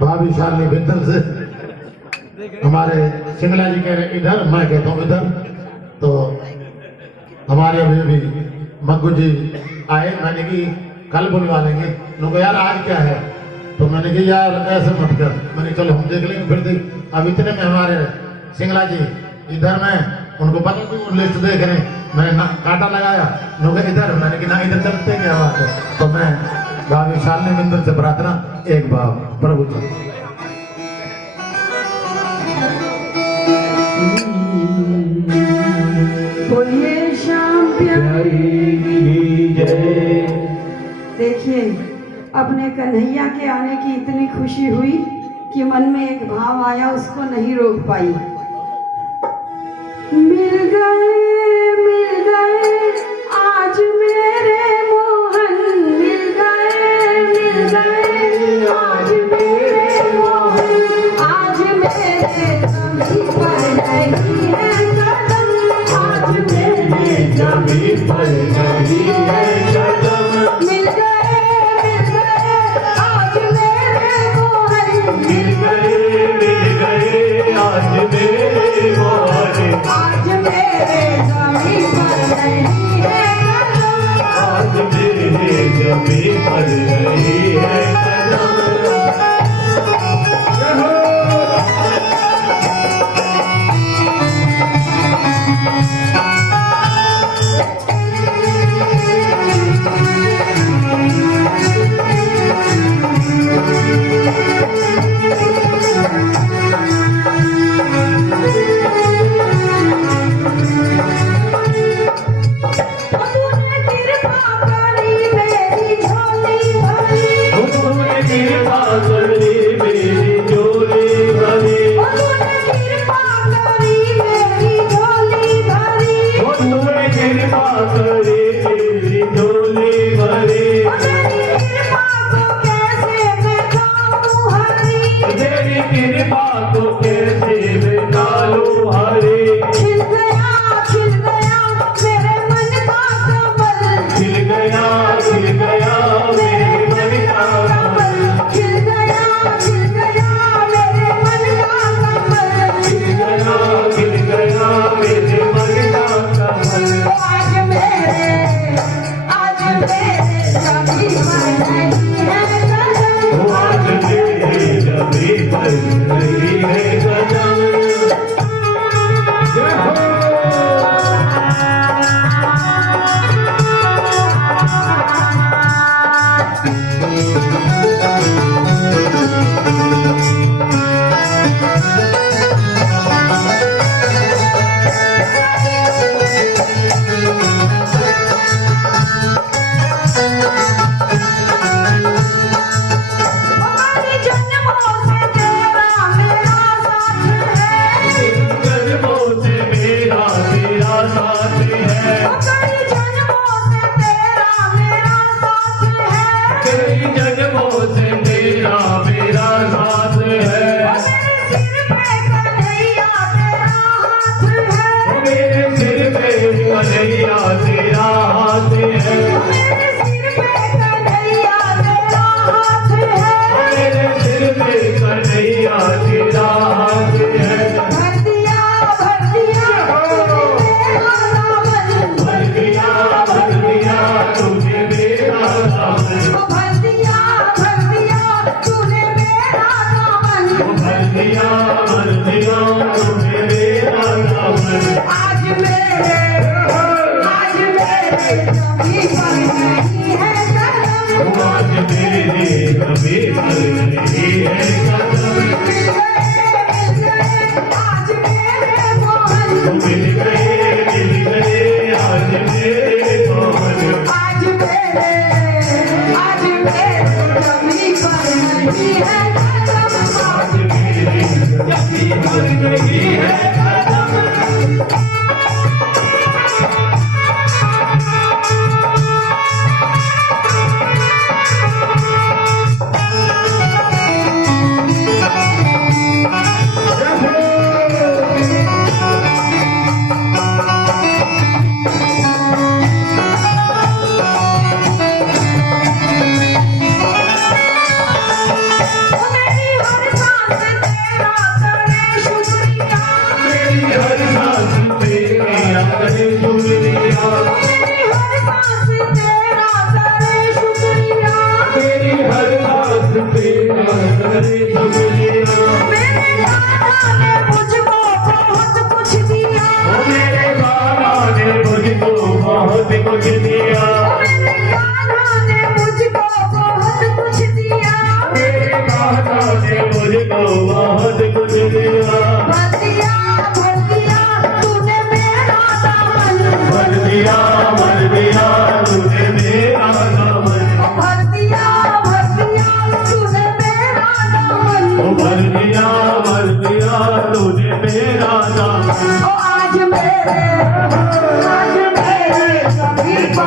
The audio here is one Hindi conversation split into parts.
भाभी शालिनी बिंदल से हमारे सिंगला जी कह रहे इधर, मैं कहता हूँ इधर। तो हमारे अभी मग्गू जी आए, मैंने कि कल बुलवा लेंगे। लोग यार आज क्या है, तो मैंने कि यार ऐसे मत कर, मैंने चलो हम देख लेंगे। फिर देख अब इतने में हमारे सिंगला जी इधर में, उनको पता थी वो लिस्ट देख रहे, मैंने ना कांटा लगाया, लोग इधर, मैंने कि ना इधर चलते क्या बात है। तो मैं भाभी शालिनी बिंदल से प्रार्थना, एक भाव प्रभु जी। बोलिए श्याम प्यारी की जय। देखिए अपने कन्हैया के आने की इतनी खुशी हुई कि मन में एक भाव आया, उसको नहीं रोक पाई। मिल गए आज मेरे मोहन, मिल गए आज मेरे मोहन, आज मेरे जमी पर नहीं है कदम, आज मेरे जमी पर नहीं है कदम। मिल गए आज मेरे मोहन, मिल गए आज मेरे मोहन, आज मेरे जमी पर नहीं है कदम, आज मेरे जमी पर नहीं है कदम।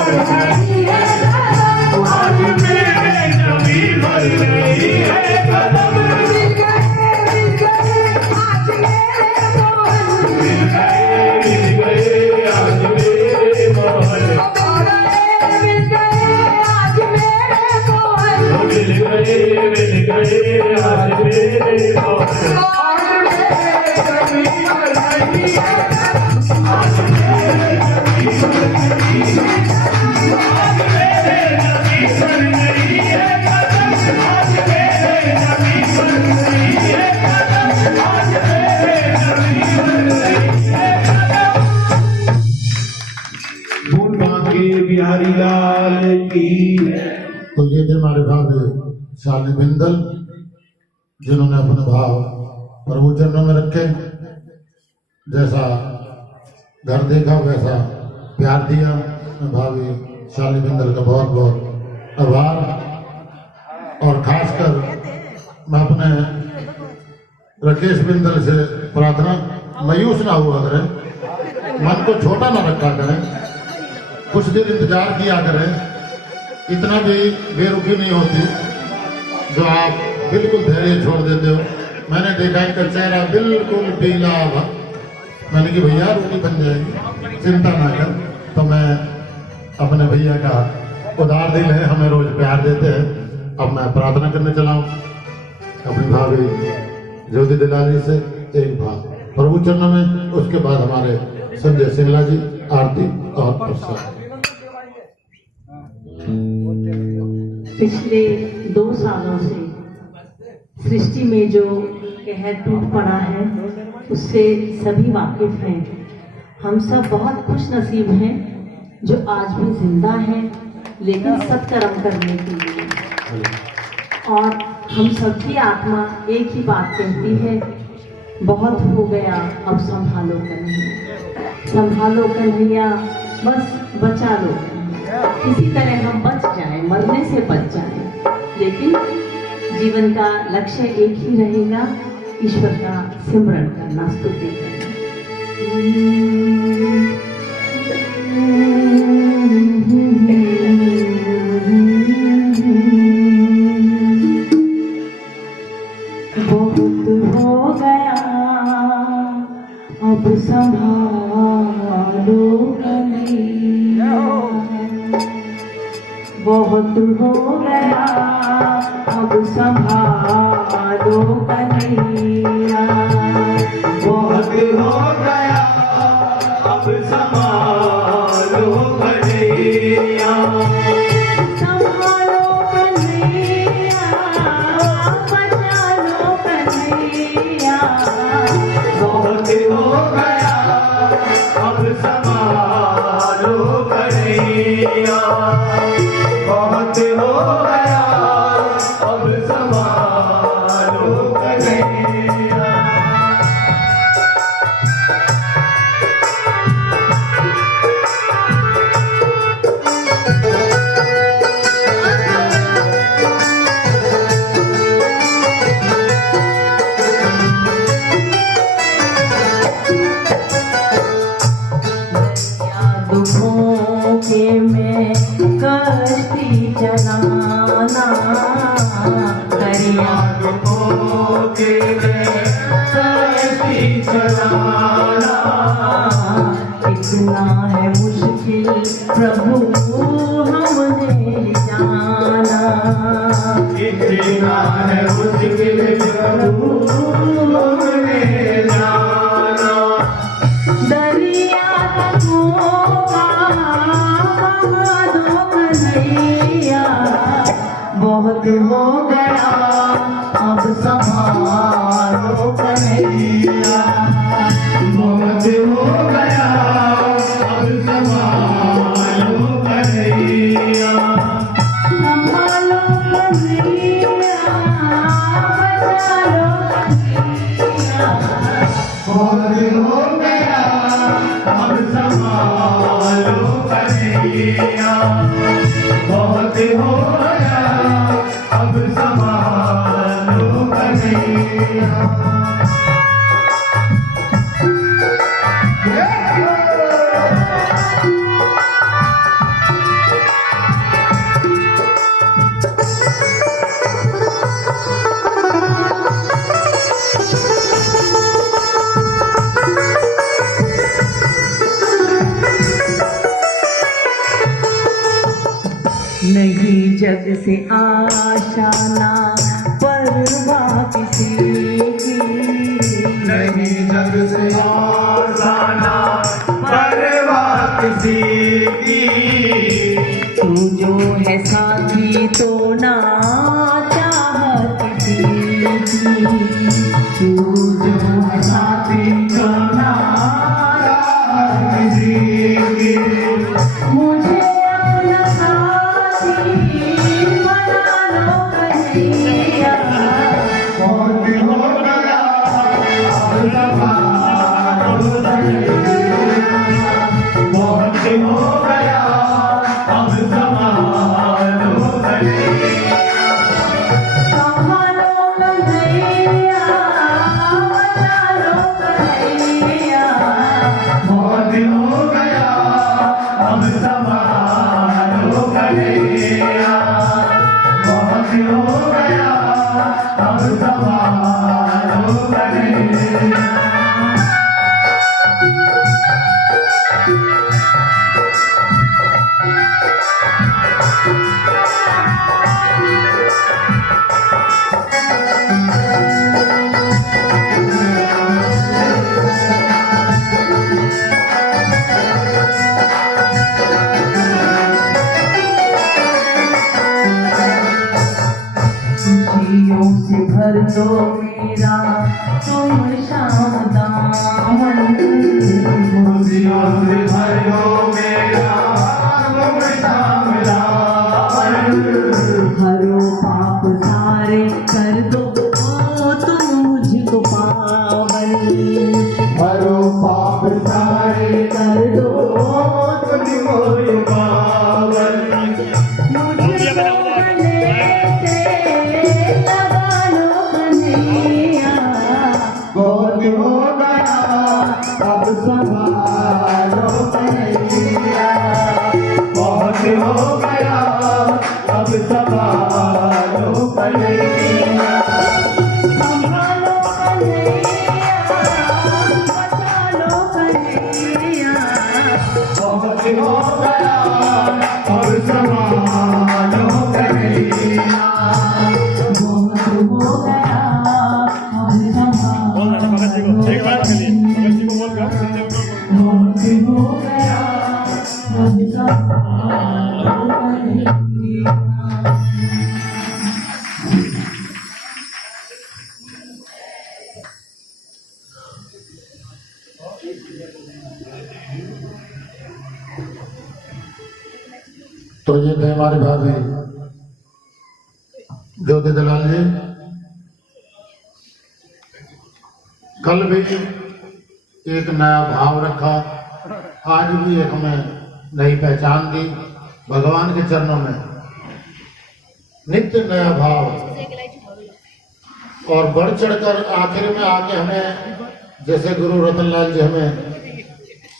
रही है कदम, आज मेरे नबी पर रही है कदम। मिल गए आज मेरे मोहन, मिल गए आज मेरे मोहन। मिल गए आज मेरे मोहन, मिल गए आज मेरे मोहन। और मेरे कभी नहीं है आज मेरे नबी पर रही है कदम। आज मेरे नबी पर रही है कदम। आज मेरे नबी पर रही है कदम। आज मेरे नबी पर रही है कदम। बोल बांके बिहारी लाल की। तो ये थे हमारे भाभी शाली बिंदल, जिन्होंने अपने भाव प्रभु चरणों में रखे। जैसा घर देखा वैसा प्यार दिया। मैं भाभी शाली बिंदल का बहुत बहुत आभार। और खासकर मैं अपने राकेश बिंदल से प्रार्थना, मायूस ना हुआ करें, मन को छोटा ना रखा करें, कुछ देर इंतजार किया करें। इतना भी बेरुखी नहीं होती जो आप बिल्कुल धैर्य छोड़ देते हो। मैंने देखा इनका चेहरा बिल्कुल पीला हुआ। मैंने कि भैया रोटी बन जाएगी, चिंता ना कर। तो मैं अपने भैया का उदार दिल है, हमें रोज प्यार देते हैं। अब मैं प्रार्थना करने चला हूँ अपनी भाभी ज्योति दिलाली से एक भाव प्रभु चरणों में। उसके बाद हमारे संजय सिंगला जी आरती और प्रसाद। पिछले 2 सालों से सृष्टि में जो कहर टूट पड़ा है उससे सभी वाकिफ हैं। हम सब बहुत खुश नसीब हैं जो आज भी जिंदा हैं, लेकिन सत्कर्म करने के लिए। और हम सबकी आत्मा एक ही बात कहती है, बहुत हो गया अब संभालो कन्हैया, संभालो कन्हैया, बस बचा लो। किसी तरह हम बच जाएं, मरने से बच जाएं, लेकिन जीवन का लक्ष्य एक ही रहेगा, ईश्वर का सिमरन करना, स्तुति करना। बहुत हो गया अब संभालो कन्हैया, बहुत हो गया अब संभालो कन्हैया, बहुत हो गया अब संभालो कन्हैया। संभालो कन्हैया, बचा लो कन्हैया, बहुत हो गया अब संभालो कन्हैया। बहुत हो गया अब संभालो कन्हैया। दुखों के में कश्ती चलाना, दरिया दुखों के में कश्ती चलाना, इतना है मुश्किल प्रभु हमने जाना, इतना है मुश्किल प्रभु हमने जाना। दरिया का बहा दो कन्हैया, बहुत हो गया अब संभालो कन्हैया, बहुत हो गया अब संभालो कन्हैया। संभालो कन्हैया, बचा लो कन्हैया, बहुत हो गया अब संभालो कन्हैया। बहुत हो गया अब संभालो कन्हैया। नहीं जग से आशा ना परवाह किसी की, नहीं जग से आसाना परवाह किसी की। तू जो है साथी तो ना चाहत किसी की, तू जो है साथी तो ना किसी की। मुझे अपना साथी बना लो कन्हैया, मौत हो गया अब संभालो कन्हैया, मौत हो गया अब संभालो कन्हैया। संभालो कन्हैया, बचा लो कन्हैया, मौत हो गया अब संभालो कन्हैया, मौत हो गया अब संभालो कन्हैया। खुशियों से भर दो मेरा तुम शाम दामन, खुशियों से भर दो मेरा तुम शाम दामन, हरो पाप सारे कर दो ओ तुम मुझको पावन, हरो पाप सारे कर दो तुझको पावन। मुझको गले से लगा लो कन्हैया, मौत हो गया अब संभालो कन्हैया, मौत हो गया अब संभालो कन्हैया। संभालो कन्हैया, बचा लो कन्हैया, मौत हो गया अब संभालो कन्हैया, मौत हो गया अब संभालो मौत हो गया अब संभालो कन्हैया। तो ये थे हमारे भाभी ज्योति दलाल जी। कल भी एक नया भाव रखा, आज भी एक हमें नई पहचान दी भगवान के चरणों में, नित्य नया भाव और बढ़ चढ़कर आखिर में आके हमें जैसे गुरु रतनलाल जी हमें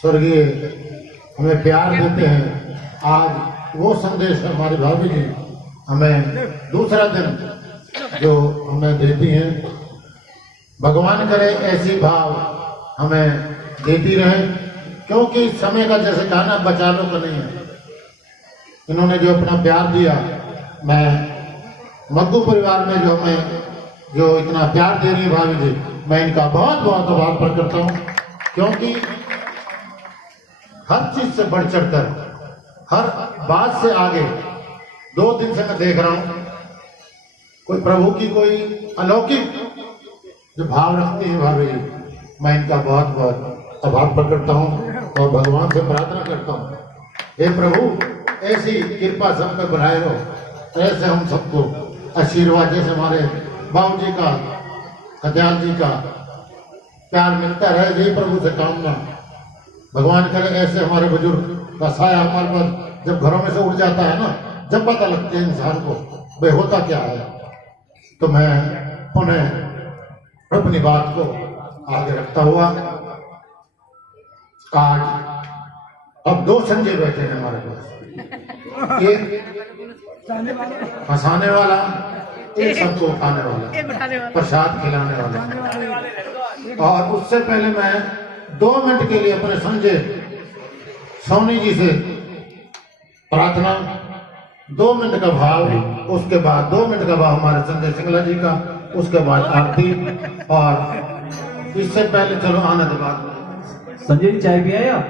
स्वर्गीय हमें प्यार देते हैं, आज वो संदेश हमारी भाभी जी हमें दूसरा दिन जो हमें देती हैं। भगवान करे ऐसी भाव हमें देती रहे, क्योंकि समय का जैसे कहना बचा लो तो नहीं है। इन्होंने जो अपना प्यार दिया, मैं मग्गू परिवार में जो हमें जो इतना प्यार दे रही है भाभी जी, मैं इनका बहुत बहुत आभार प्रकट करता हूँ, क्योंकि हर चीज से बढ़ चढ़कर हर बात से आगे 2 दिन से मैं देख रहा हूँ कोई प्रभु की कोई अलौकिक जो भाव रखती है भाभी जी, मैं इनका बहुत बहुत आभार प्रकट करता हूँ और भगवान से प्रार्थना करता हूँ, हे प्रभु ऐसी कृपा सब पे बनाए रहो, ऐसे हम सबको आशीर्वाद जैसे हमारे बाबू जी का कत्याल जी का प्यार मिलता रहे, यही प्रभु से कामना। भगवान करे ऐसे हमारे बुजुर्ग का साया हमारे पास जब घरों में से उड़ जाता है ना, जब पता लगता है इंसान को भाई होता क्या है, तो मैं पुनः अपनी बात को आगे रखता हुआ आज अब 2 संजय बैठे हैं हमारे पास, एक हंसाने वाला, एक सबको उठाने वाला, प्रसाद खिलाने वाला। और उससे पहले मैं 2 मिनट के लिए अपने संजय सोनी जी से प्रार्थना 2 मिनट का भाव, उसके बाद 2 मिनट का भाव हमारे संजय सिंगला जी का, उसके बाद आरती, और इससे पहले चलो आनंद बात। संजय जी चाय पिया आप?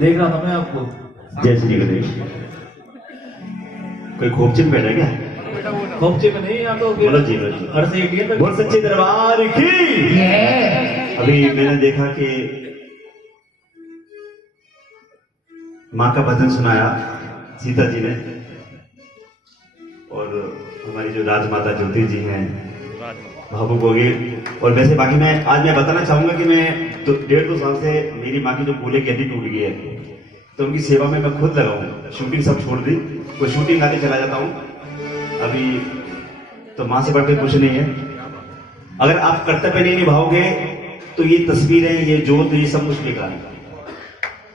देख रहा था मैं आपको। जय श्री गणेश। कोई खोपचे में बैठा है क्या? खोपचे में नहीं, यहाँ तो बोलो जी, बोलो जी। और से इंडियन में बोल सच्चे दरबार की। अभी मैंने देखा कि माँ का भजन सुनाया सीता जी ने, और हमारी जो राजमाता ज्योति जी हैं भावुक हो गई। और वैसे बाकी आज मैं बताना चाहूंगा कि मैं 1.5-2 साल से मेरी माँ की जो कूल्हे की हड्डी टूट गई है, तो उनकी सेवा में मैं खुद लगा हूँ। शूटिंग सब छोड़ दी, कोई शूटिंग आके चला जाता हूँ। अभी तो माँ से बढ़ के कुछ नहीं है। अगर आप कर्तव्य नहीं निभाओगे तो ये तस्वीरें, ये जोत, ये सब कुछ बेकार है।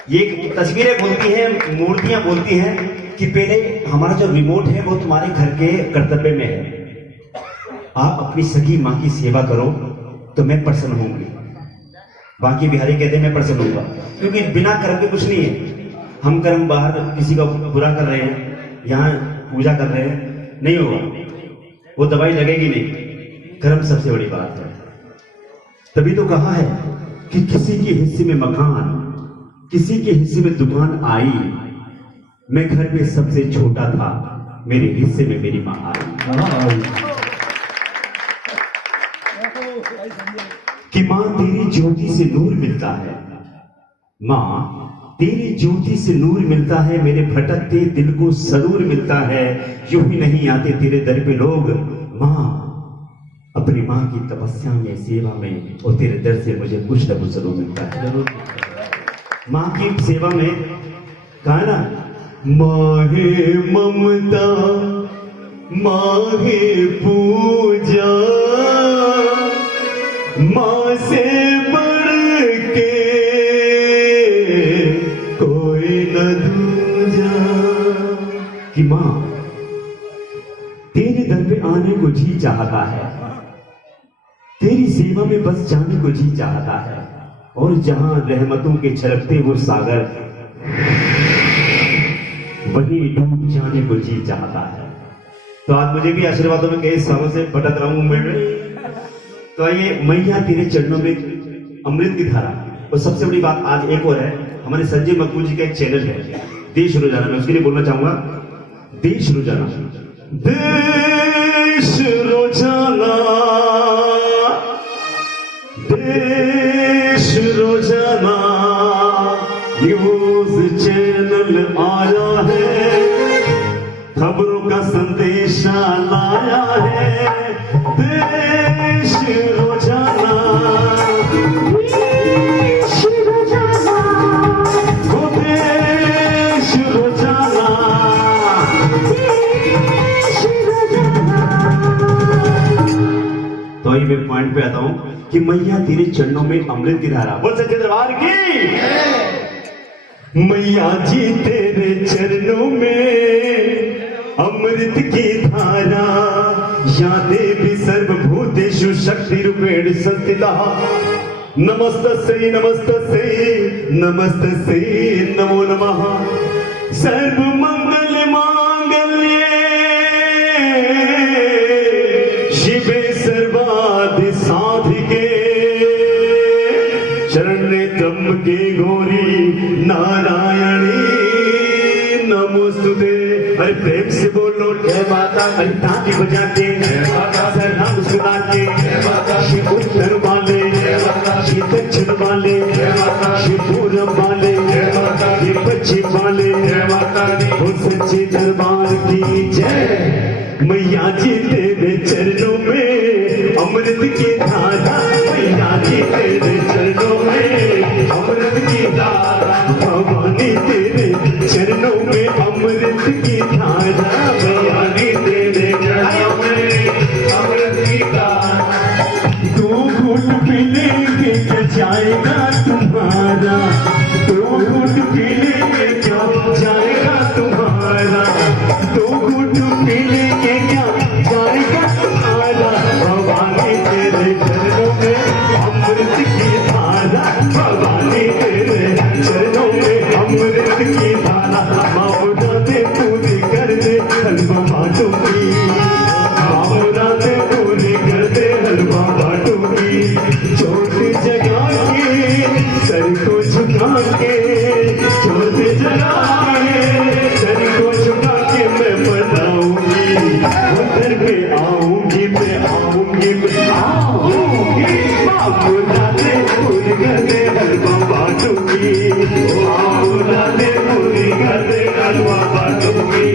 ये तस्वीरें बोलती हैं, मूर्तियां बोलती हैं कि पहले हमारा जो रिमोट है वो तुम्हारे घर के कर्तव्य में है। आप अपनी सगी माँ की सेवा करो तो मैं प्रसन्न होंगी। बाकी बिहारी कहते हैं मैं प्रसन्न होऊंगा, क्योंकि बिना कर्म के कुछ नहीं है। हम कर्म बाहर किसी का बुरा कर रहे हैं, यहाँ पूजा कर रहे हैं, नहीं होगा, वो दवाई लगेगी नहीं। कर्म सबसे बड़ी बात है। तभी तो कहा है कि किसी के हिस्से में मकान, किसी के हिस्से में दुकान आई, मैं घर में सबसे छोटा था, मेरे हिस्से में मेरी मां आई। कि मां तेरी ज्योति से नूर मिलता है, मां तेरी ज्योति से नूर मिलता है, मेरे भटकते दिल को सरूर मिलता है। यूं ही नहीं आते तेरे दर पे लोग, मां अपनी मां की तपस्या में, सेवा में, और तेरे दर से मुझे कुछ न कुछ जरूर मिलता है। जरूर मां की सेवा में कहा ना, माहे ममता माहे पूजा, मां से बढ़ के कोई न दूजा। कि मां तेरे दर पे आने को जी चाहता है, तेरी सेवा में बस जाने को जी चाहता है, और जहां रहमतों के छलकते वो सागर, वहीं डूब जाने को जी चाहता है। तो आज मुझे भी आशीर्वादों में कई सालों से भटक रहा हूं मुंबई में। तो आइए, मैया तेरे चरणों में अमृत की धारा। और सबसे बड़ी बात आज एक और है, हमारे संजय मक्कू जी का एक चैनल है देश रोजाना, मैं उसके लिए बोलना चाहूंगा, देश रोजाना, देश रोजाना, देश रोजाना न्यूज चैनल आया है, खबरों का संदेशा लाया है। देश रोजाना, देश रोजाना, वो देश रोजाना, देश रोजाना। तो ये मैं पॉइंट पे आता हूं कि मैया तेरे चरणों में अमृत की धारा। बोल सच्चे दरबार की। मैया जी तेरे चरणों में अमृत की धारा, या देवी सर्वभूतेषु शक्ति रूपेण संस्थिता। नमस्तस्यै नमस्तस्यै नमस्तस्यै नमो नमः। सर्व मंगल मांगल्ये शिवे सर्वादि साधिके, शरण्ये त्र्यंबके गौरी नारायणी नमोस्तुते। अरे प्रेम से बोलो जय माता। अरे ताली बजा के जय माता, सरनाम सुना के जय माता, श्री उत्तर वाले जय माता, श्री दक्षिण वाले जय माता, श्री पूरब वाले जय माता, श्री पश्चिम वाले जय माता दी। हो सच्चे दरबार की जय। मैया जी तेरे चरणों में अमृत की धारा, मैया जी तेरे चरणों में अमृत की धारा, भवानी तेरे चरणों में अमृत की धारा, भवानी तेरे चरणों में अमृत की धारा। दो घूंट पी लेंगे क्या जाएगा तुम्हारा, दो घूंट पी लेंगे क्या जाएगा तुम्हारा, दो घूंट पी लेंगे क्या जाएगा तुम्हारा। भवानी तेरे चरणों में अमृत की धारा, भवानी तेरे चरणों में अमृत की धारा। माँ उठा दे तू वाले हलवा बांटूंगी।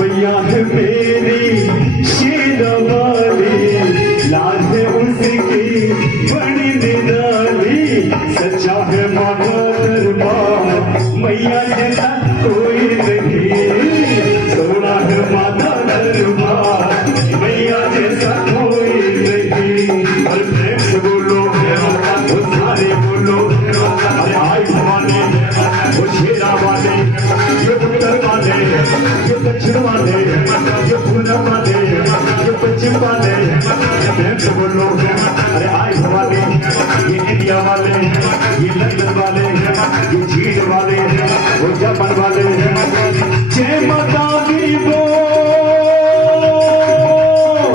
मैया है मेरी शेरवाली, लाज है उसकी बड़ी निराली, सच्चा है माता दरबार, मैया जैसा कोई नहीं, सोना है माता दरबार, मैया जैसा कोई नहीं। और प्रेम से बोलो वो सारे बोलो, अरे आई भवानी वो शेरा वाले, ये उत्तर वाले, ये दक्षिण वाले, ये पूरब वाले, ये पश्चिम वाले, प्रेम से बोलो अरे आई भवानी, ये इंडिया वाले, ये लंदन वाले, ये चीन वाले, वो जापान वाले। जय माता दी बोल,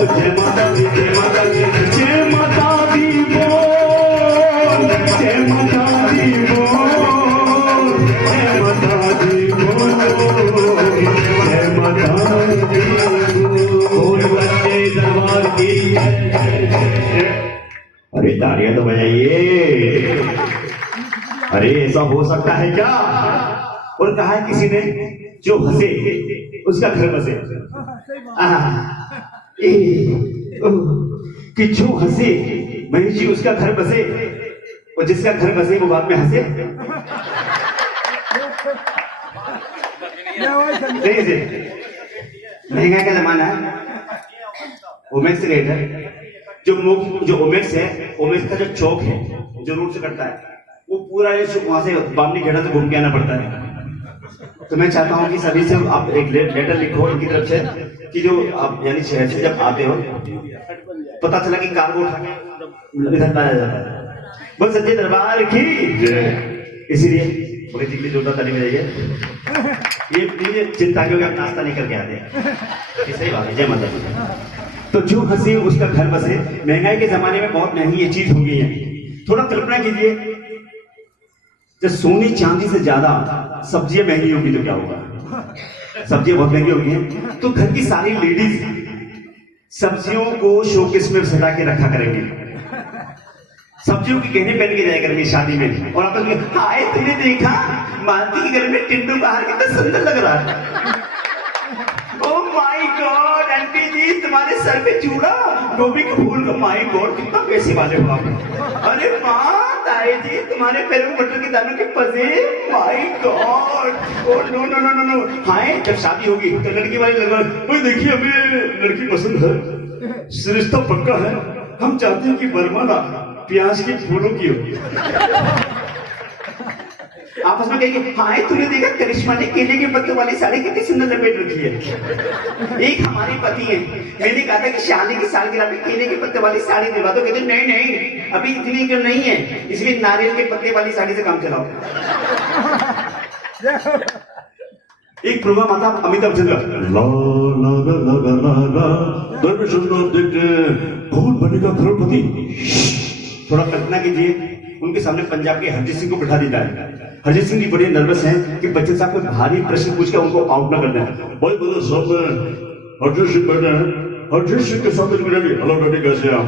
जय माता दी, जय माता दी, जय माता दी बोल, जय माता दी बोल, जय माता दी बोल, जय माता दी बोल, बच्चे दरबार की। अरे तालियां तो बजाइए। अरे ऐसा हो सकता है क्या? और कहा है किसी ने जो हंसे उसका घर बसे, कि जो हंसे महेश जी उसका घर बसे, और जिसका घर बसे वो बाद में हंसे। नहीं, महंगाई का जमाना है, ओमेक्स रेट है, जो ओमेक्स है, ओमेक्स का जो चौक है जो रोड से कटता है वो पूरा वहां से बामनी घेड़ा से घूम के आना पड़ता है। तो मैं चाहता हूँ कि सभी से आप एक लेटर लिखो इनकी तरफ से कि जो आप यानी शहर से जब आते हो पता चला कि कार्गो उठा के इधर लाया जाता है। बस सच्चे दरबार की, इसीलिए बड़े चिल्ली जोरदार ताली बजाइए। ये चिंता क्योंकि आप नाश्ता नहीं करके आते, सही बात है। जय माता दी। तो जो हंसे उसका घर बसे। महंगाई के जमाने में बहुत महंगी ये चीज हो गई है। थोड़ा कल्पना कीजिए, जब सोने चांदी से ज्यादा सब्जियां महंगी होगी तो क्या होगा? सब्जियां बहुत महंगी होगी हैं, तो घर की सारी लेडीज सब्जियों को शोकेस में सजा के रखा करेंगे, सब्जियों की गहने पहन के जाया करेंगे शादी में, और आपस में हाय तुमने देखा मालती के घर में टिंडू बाहर कितना सुंदर लग रहा है। ओह माय गॉड आंटी जी तुम्हारे सर पे चूड़ा गोभी के फूल का, माय गॉड कितना पैसे वाले हो आप। अरे माँ ताई जी तुम्हारे पैरों में मटर के दानों के पसे, my God. Oh no no no no no. हाय जब शादी होगी तो लड़की वाले लगा, ओए देखिए हमें लड़की पसंद है, रिश्ता पक्का है, हम चाहते हैं कि बरमाला प्याज के फूलों की हो। आपस में कहेंगे हाय तूने देखा करिश्मा ने केले के पत्तों वाली साड़ी कितनी सुंदर लपेट रखी है। एक हमारे पति है, मैंने कहा था कि शादी की सालगिरह पे केले के पत्ते वाली साड़ी दिलवा दो, कहते नहीं नहीं अभी इतनी कम नहीं है, इसलिए नारियल के पत्ते वाली साड़ी से काम चलाओ। एक प्रोग्राम आता अमिताभ बच्चन का, ला ला ला ला ला ला दरमिशन देखते हैं कौन बनेगा करोड़पति। थोड़ा कल्पना कीजिए उनके सामने पंजाब के हरजीत सिंह को बिठा देता है। हरजीत सिंह जी बड़े नर्वस हैं कि बच्चन साहब को भारी प्रश्न पूछ के उनको आउट न कर दें। भाई बोलो सब हरजीत सिंह बैठे हैं। हरजीत सिंह के साथ मेरी डैडी, हेलो डैडी कैसे हैं आप?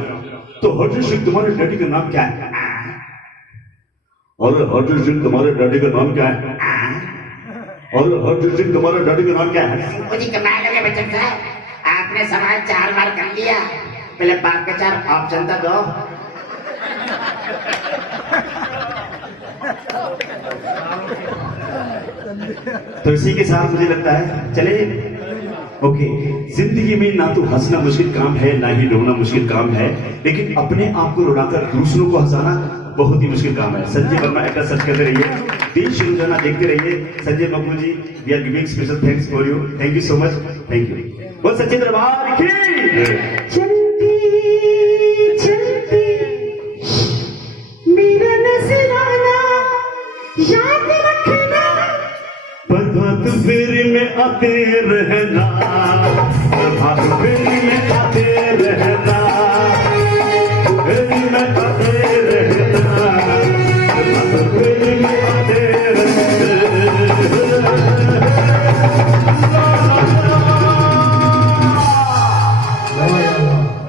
तो हरजीत सिंह तुम्हारे डैडी का नाम क्या है? अरे हरजीत सिंह तुम्हारे डैडी का नाम क्या है? अरे हरजीत सिंह तुम्हारे डैडी का नाम क्या है? मुझे कमाल हो गया बच्चन साहब, आपने सवाल 4 बार कर लिया। पहले बाप के 4 ऑप्शन तो दो। तो इसी के साथ मुझे लगता है चले ओके। जिंदगी में ना तो हंसना मुश्किल काम है, ना ही रोना मुश्किल काम है, लेकिन अपने आप को रुलाकर दूसरों को हंसाना बहुत ही मुश्किल काम है। संजय वर्मा एक्टर सर्च करते रहिए, देश रोजाना देखते रहिए। Sanjay Makku ji, we are giving special thanks for you. Thank you so much, thank you. बोल सच्चे दरबार की। चलती चलती मेरा नजराना याद रखना, प्रभात फेरी में आते रहना, प्रभात फेरी में आते रहना, फेरी में आते रहना, प्रभात फेरी में आते रहना।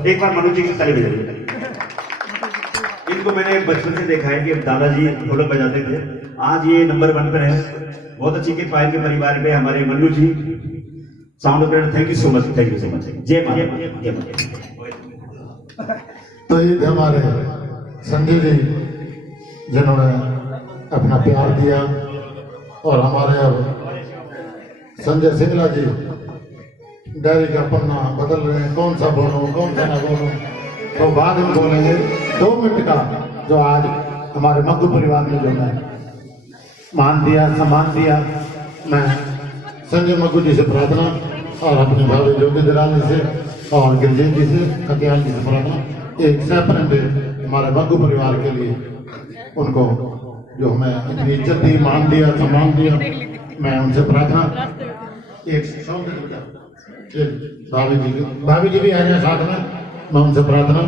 एक बार मनोज जी की ताली बजाइए। इनको मैंने बचपन से देखा है कि दादाजी ढोलक बजाते थे, आज ये नंबर 1 पर है। बहुत अच्छी के पायल के परिवार में हमारे Mannu ji sound operator, thank you so much, thank you so much. जय माता, जय माता। तो ये थे हमारे संजय जी जिन्होंने अपना प्यार दिया, और हमारे अब संजय सिंगला जी डायरी का पन्ना बदल रहे हैं, कौन सा बोलो कौन सा ना बोलो, तो बाद में बोलेंगे। 2 मिनट का जो आज हमारे मक्कू परिवार में जो मैं मान दिया, सम्मान दिया, मैं संजय मक्कू जी से प्रार्थना और अपने भाभी ज्योति दलाल जी से और गिरजेत जी से, कटियाल जी से प्रार्थना, एक सेपरेट हमारे मक्कू परिवार के लिए उनको जो हमें इतनी इज्जत दी, मान दिया, सम्मान दिया, मैं उनसे प्रार्थना। एक सॉन्ग भाभी जी भी आ जाए साथ में, मैं उनसे प्रार्थना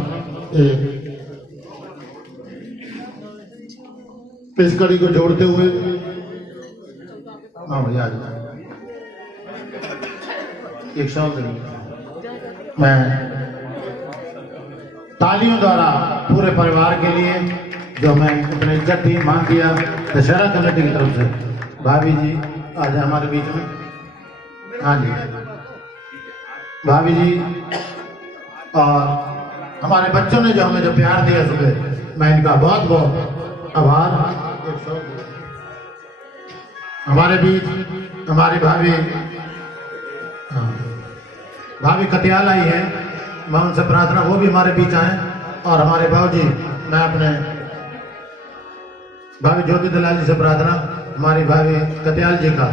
इस कड़ी को जोड़ते हुए। हाँ भैया एक शब्द मैं तालियों द्वारा पूरे परिवार के लिए जो मैं अपनी इज्जत दी, मान दिया, दशहरा कमेटी की तरफ से भाभी जी आज हमारे बीच में। हाँ जी भाभी जी, और हमारे बच्चों ने जो हमें जो प्यार दिया सुबह, मैं इनका बहुत बहुत आभार। हमारे बीच हमारी भाभी भाभी कटियाल आई है, मैं उनसे प्रार्थना वो भी हमारे बीच आए, और हमारे बाबूजी, मैं अपने भाभी ज्योति दलाल जी से प्रार्थना, हमारी भाभी कटियाल जी का,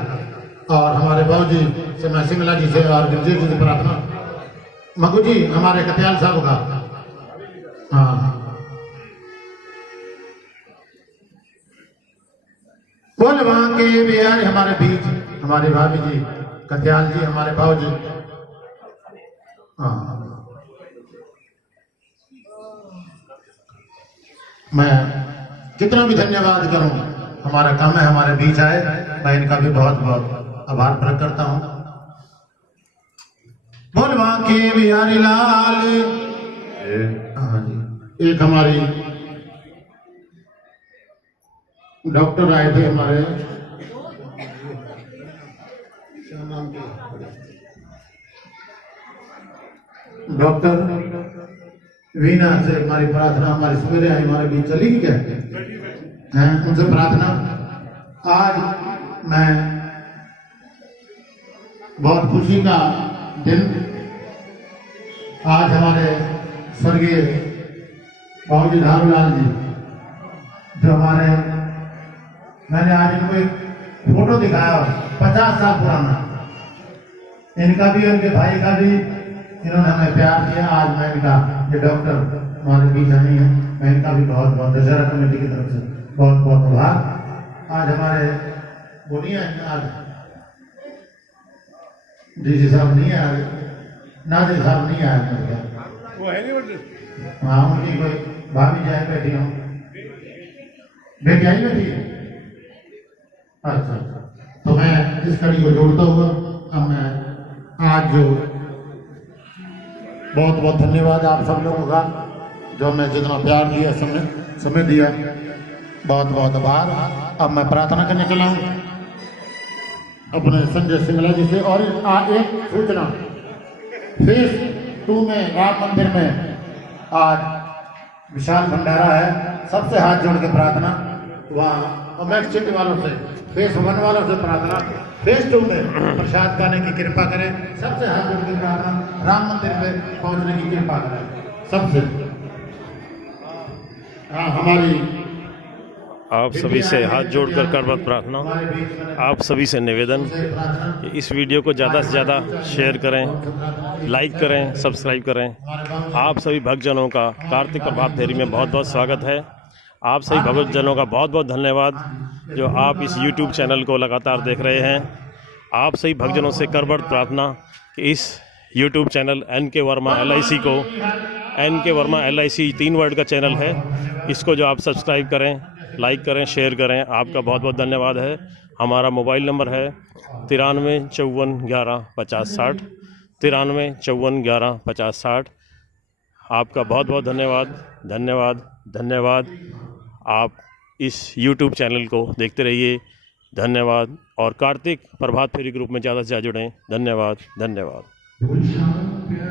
और हमारे बाबूजी से मैं सिंगला जी से और गिरजेत जी से प्रार्थना, मक्कू जी हमारे कटियाल साहब का। हाँ बोल वहां के बिहार हमारे बीच हमारी भाभी जी कटियाल जी, हमारे बाबूजी। हाँ मैं कितना भी धन्यवाद करूं, हमारा काम है हमारे बीच आए, मैं इनका भी बहुत बहुत आभार प्रकट करता हूं। बोल वहां के बिहारी लाल। हाँ जी, एक हमारी डॉक्टर आए थे हमारे, क्या नाम के, डॉक्टर वीना से हमारी प्रार्थना, हमारी सवेरे आई हमारे बीच चली गई क्या है, उनसे प्रार्थना। आज मैं बहुत खुशी का दिन, आज हमारे स्वर्गीय बाबूजी धारूलाल जी जो हमारे, मैंने आज इनको एक फोटो दिखाया 50 साल पुराना, इनका भी उनके भाई का भी, इन्होंने हमें प्यार दिया। आज मैं इनका ये डॉक्टर हमारे बीच नहीं है, मैं इनका भी बहुत बहुत दशहरा कमेटी की तरफ से बहुत बहुत आभार। आज हमारे वो नहीं है, आज डीसी साहब नहीं है, नाजिर साहब नहीं आया मेरे घर, वो है नहीं बटे। हाँ उनकी कोई भाभी जाए बैठी हूँ, बेटी आई बैठी है। अच्छा, तो मैं इस कड़ी को जोड़ता हुआ अब मैं आज जो बहुत बहुत धन्यवाद आप सब लोगों का, जो मैं जितना प्यार दिया, समय दिया, बहुत बहुत आभार। अब मैं प्रार्थना करने चला हूँ अपने संजय सिंगला जी से। और एक सूचना, फेज 2 में राम मंदिर में आज विशाल भंडारा है। सबसे हाथ जोड़ के प्रार्थना, वहाँ मैक्स सिटी वालों से, फेज 1 वालों से प्रार्थना, फेज 2 में प्रसाद पाने की कृपा करें। सबसे हाथ जोड़ के प्रार्थना, राम मंदिर में पहुँचने की कृपा करें सबसे। हमारी आप सभी से हाथ जोड़कर करबद्ध प्रार्थना, आप सभी से निवेदन कि इस वीडियो को ज़्यादा से ज़्यादा शेयर करें, लाइक करें, सब्सक्राइब करें। आप सभी भक्तजनों का कार्तिक प्रभात फेरी में बहुत बहुत स्वागत है। आप सभी भक्तजनों का बहुत बहुत धन्यवाद जो आप इस YouTube चैनल को लगातार देख रहे हैं। आप सभी भक्तजनों से करबद्ध प्रार्थना कि इस YouTube channel NK Verma LIC को, NK वर्मा LIC 3 वर्ड का चैनल है, इसको जो आप सब्सक्राइब करें, लाइक करें, शेयर करें। आपका बहुत बहुत धन्यवाद है। हमारा मोबाइल नंबर है 93 54 11 50 60, 93 54 11 50 60। आपका बहुत बहुत धन्यवाद, धन्यवाद, धन्यवाद। आप इस YouTube चैनल को देखते रहिए। धन्यवाद। और कार्तिक प्रभात फेरी ग्रुप में ज़्यादा से ज़्यादा जुड़ें। धन्यवाद, धन्यवाद।